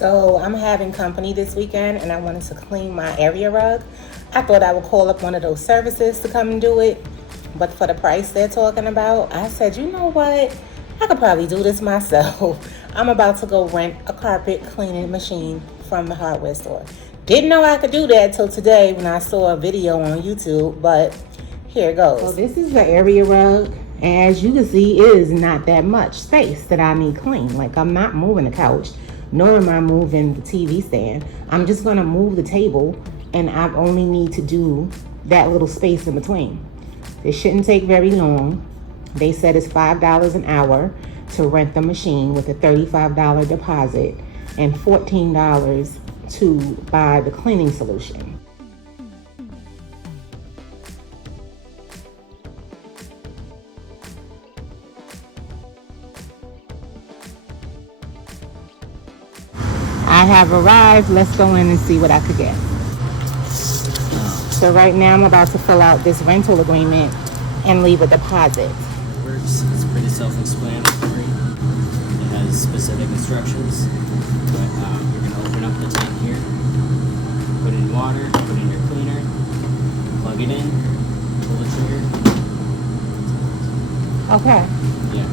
So I'm having company this weekend and I wanted to clean my area rug. I thought I would call up one of those services to come and do it, but for the price they're talking about, I said, you know what? I could probably do this myself. I'm about to go rent a carpet cleaning machine from the hardware store. Didn't know I could do that till today when I saw a video on YouTube, but here it goes. So this is the area rug. And as you can see, it is not that much space that I need clean. Like, I'm not moving the couch, nor am I moving the TV stand. I'm just gonna move the table, and I only need to do that little space in between. This shouldn't take very long. They said it's $5 an hour to rent the machine with a $35 deposit and $14 to buy the cleaning solution. I have arrived. Let's go in and see what I could get. So right now I'm about to fill out this rental agreement and leave a deposit. It works. It's pretty self-explanatory. It has specific instructions. But you're going to open up the tank here, put in water, put in your cleaner, plug it in, pull the trigger. Okay. Yeah.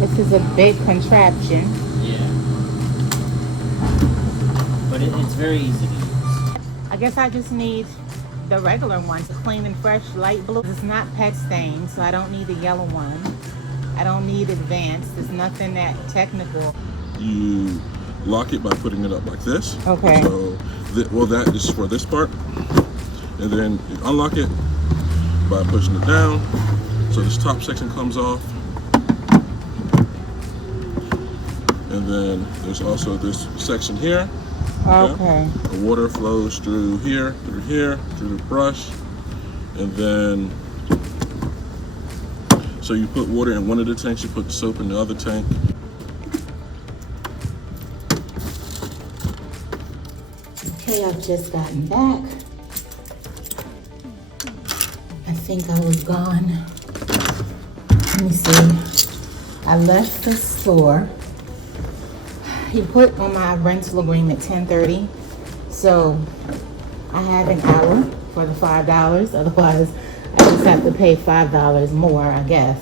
This is a big contraption. Yeah. But it's very easy to use. I guess I just need the regular one, the clean and fresh light blue. It's not pet stained, so I don't need the yellow one. I don't need advanced. There's nothing that technical. You lock it by putting it up like this. Okay. So, that is for this part. And then you unlock it by pushing it down. So this top section comes off. And then there's also this section here. Okay. The water flows through here, through the brush. And then, so you put water in one of the tanks, you put the soap in the other tank. Okay, I've just gotten back. I think I was gone. Let me see. I left the store. He put on my rental agreement 10:30, so I have an hour for the $5. Otherwise, I just have to pay $5 more, I guess.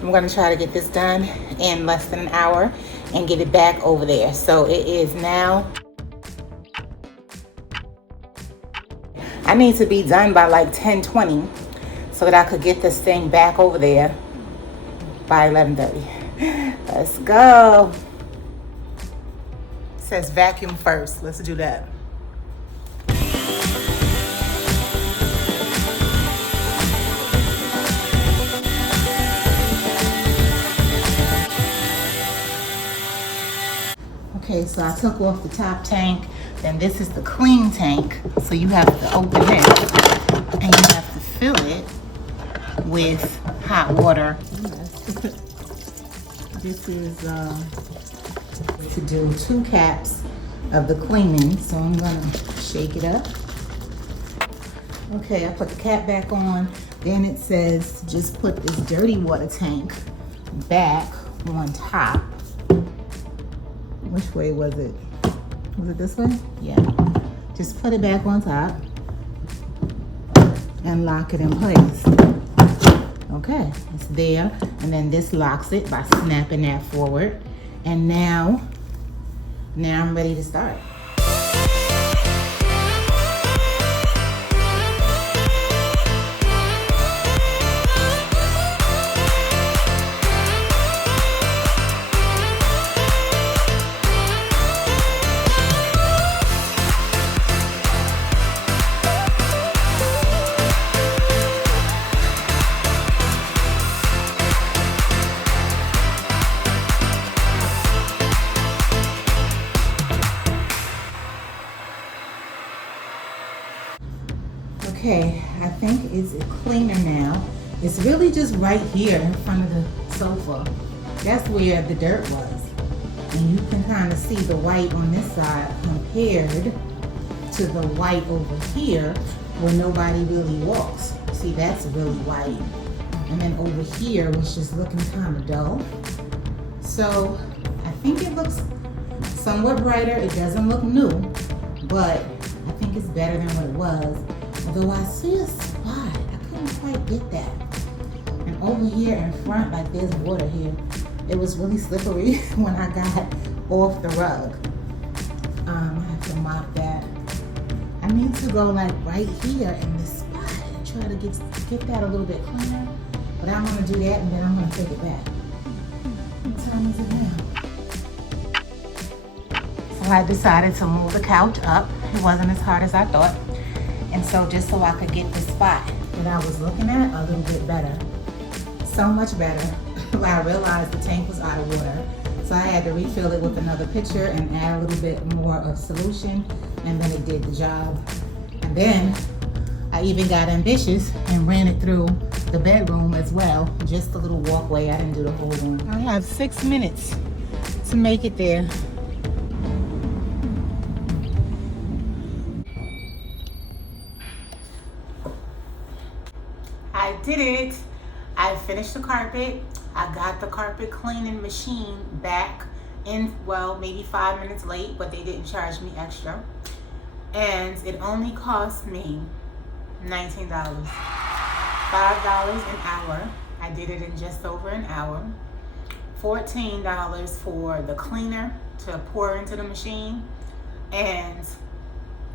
I'm gonna try to get this done in less than an hour and get it back over there. So it is now. I need to be done by like 10:20 so that I could get this thing back over there by 11:30. Let's go. Says vacuum first. Let's do that. Okay, so I took off the top tank. Then this is the clean tank. So you have to open it and you have to fill it with hot water. This is to do 2 caps of the cleaning, so I'm gonna shake it up. Okay, I put the cap back on. Then it says just put this dirty water tank back on top. Which way was it? Was it this way? Yeah. Just put it back on top and lock it in place. Okay, it's there. And then this locks it by snapping that forward. And now I'm ready to start. Okay, I think it's cleaner now. It's really just right here in front of the sofa. That's where the dirt was. And you can kind of see the white on this side compared to the white over here where nobody really walks. See, that's really white. And then over here was just looking kind of dull. So I think it looks somewhat brighter. It doesn't look new, but I think it's better than what it was. Although I see a spot, I couldn't quite get that. And over here in front, like there's water here. It was really slippery when I got off the rug. I have to mop that. I need to go like right here in this spot and try to get that a little bit cleaner. But I'm gonna do that and then I'm gonna take it back. What time is it now? So I decided to move the couch up. It wasn't as hard as I thought. And so just so I could get the spot that I was looking at a little bit better. So much better. I realized the tank was out of water. So I had to refill it with another pitcher and add a little bit more of solution, and then it did the job. And then I even got ambitious and ran it through the bedroom as well. Just a little walkway, I didn't do the whole room. I have 6 minutes to make it there. I did it. I finished the carpet. I got the carpet cleaning machine back in, well, maybe 5 minutes late, but they didn't charge me extra. And it only cost me $19. $5 an hour. I did it in just over an hour. $14 for the cleaner to pour into the machine. And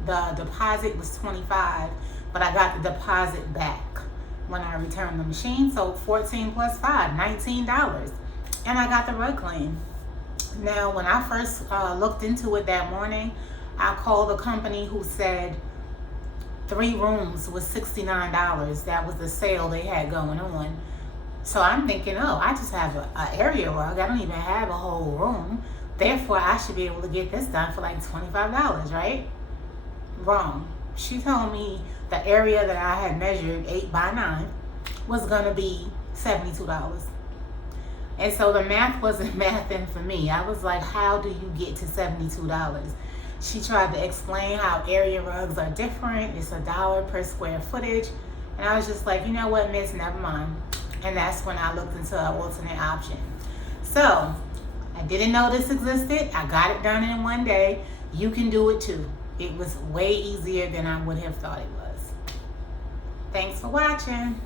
the deposit was $25, but I got the deposit back when I returned the machine. So 14 plus 5, $19. And I got the rug clean. Now, when I first looked into it that morning, I called a company who said 3 rooms was $69. That was the sale they had going on. So I'm thinking, oh, I just have an area rug. I don't even have a whole room. Therefore, I should be able to get this done for like $25, right? Wrong. She told me the area that I had measured 8 by 9 was gonna be $72. And so the math wasn't mathing for me. I was like, how do you get to $72? She tried to explain how area rugs are different. It's $1 per square footage. And I was just like, you know what, miss, never mind. And that's when I looked into an alternate option. So I didn't know this existed. I got it done in one day. You can do it too. It was way easier than I would have thought it was. Thanks for watching.